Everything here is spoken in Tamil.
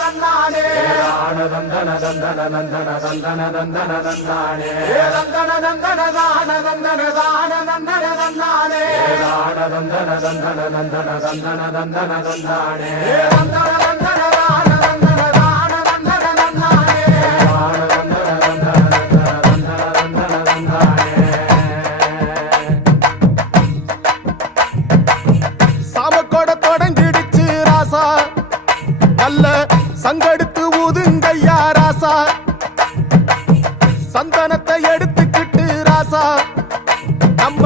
தந்தானே தந்தன தந்தன தந்தன தந்தன தந்தன தந்தானே தந்தன தந்தன தான தந்தன தான தந்தன தந்தானே தந்தன தந்தன தந்தன தந்தன தந்தன தந்தானே தந்தன தந்தன தான தந்தன தான தந்தன தந்தானே தந்தன தந்தன தந்தன தந்தன தந்தானே சாமக்கோட தொடங்கிடுச்சு ராசா நல்ல சங்கெடுத்து ஊதுங்கய்யா ராசா சந்தனத்தை எடுத்துக்கிட்டு ராசா நம்ம